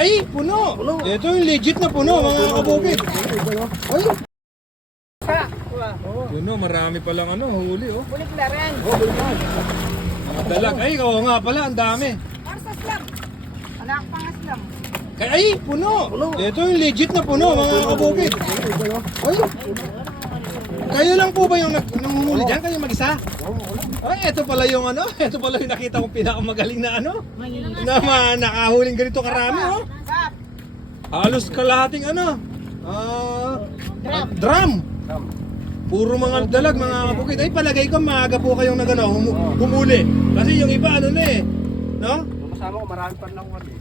Ay, puno. Ito yung legit na puno, mga kabukid. Ay. Puno, marami palang ano, huli oh. Bulik na rin. Mga dalag. Ay, oo nga pala, ang dami. Parsas lang. Anak pangas lang. Ay, puno. Ito yung legit na puno, mga kabukid. Ay. Kayo lang po ba yung nanghumuli dyan? Kayo mag-isa? Ay, ito pala yung ano, ito pala yung nakita kong pinakamagaling na ano. Na nakahuling ganito karami oh. Kap. Halos kalahating ano. Drum. Puro mga dalag, mga kabukid. Ay, palagay ko maaga po kayong nagano humuli. Kasi yung iba ano na eh, no? Kasama ko marami pa lang wali.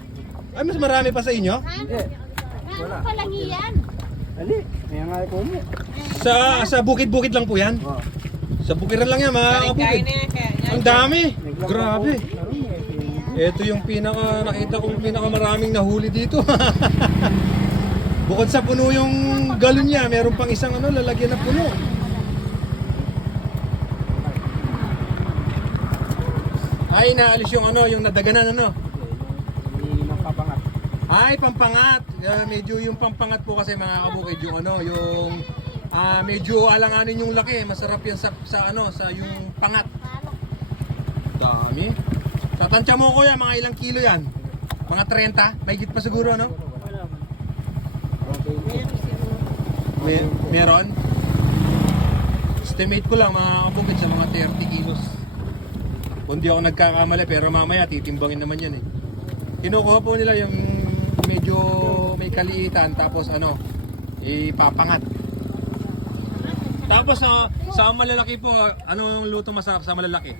Ay, mas marami pa sa inyo? Hindi. Ano pala yan? Ali, may nga ko mo. Sa bukid-bukid lang po yan? Oo. Sa bukiran lang yan, mga kabukid. Ang dami. Grabe. Ito yung nakita kong pinakamaraming nahuli dito. Bukod sa puno yung galon niya, meron pang isang ano, lalagyan na puno. Ay, naalis yung ano, yung nadaganan ano. Hindi nang papangat. Ay, pampangat. Medyo yung pampangat po kasi mga kabukid, yung ano, yung medyo alanganin yung laki. Masarap yan sa ano, sa yung pangat. Dami. Tatansya mo ko yan, mga ilang kilo yan? Mga 30? Mahigit pa siguro, ano? Meron? Estimate ko lang mga kabukid sa mga 30 kilos. Kung di ako nagkakamali, pero mamaya titimbangin naman yan eh. Kinukuha po nila yung medyo may kaliitan, tapos ano, ipapangat. Tapos sa malalaki po, ano yung luto masarap sa malalaki?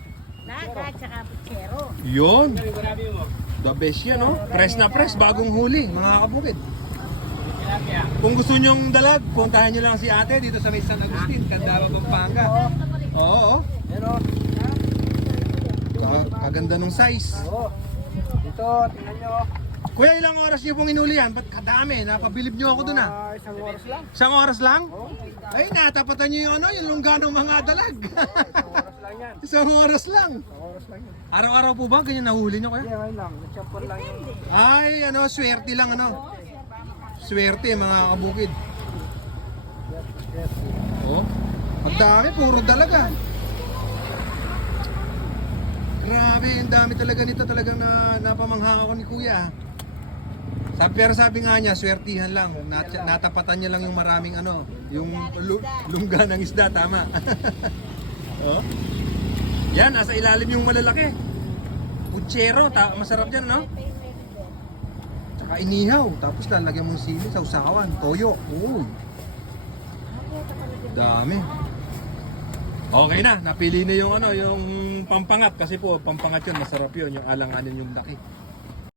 Laga, tsaka putsero. Yun! The best yan, no? Press na press, bagong huli, mga kabukid. Kung gusto nyong dalag, puntahan nyo lang si ate dito sa may San Agustin, Candaba, Pampanga. Oo, Pero, kaganda ng size. oo. Dito, tingnan nyo. Kuya, ilang oras nyo pong inuli yan? Ba't kadami? Napabilib nyo ako dun Isang oras lang. Isang oras lang? Ay, natapatan nyo yung ano, yung lungga ng mga dalag. Isang oras lang yan. Isang oras lang. Isang oras lang yan. Araw-araw po ba? Ganyan nahuli nyo Hindi, kaya? ngayon lang. Nagsampon lang yun. Ay, ano, swerte lang ano. Swerte mga kabukid. Oh, ang dami, puro dalaga. Grabe, ang dami talaga nito, talagang napamangha ako ni kuya. Pero sabi nga niya, swertihan lang. Natapatan niya lang yung maraming ano, yung lungga ng isda, tama. Oh. Yan, nasa ilalim yung malalaki. Putsero, masarap yan, no? Tsaka inihaw, tapos lalagyan mong sili, sausawan, toyo. Uy. Dami. Okay na, napili na yung ano, yung pampangat kasi po pampangat yun, masarap yun, yung alanganin yung laki.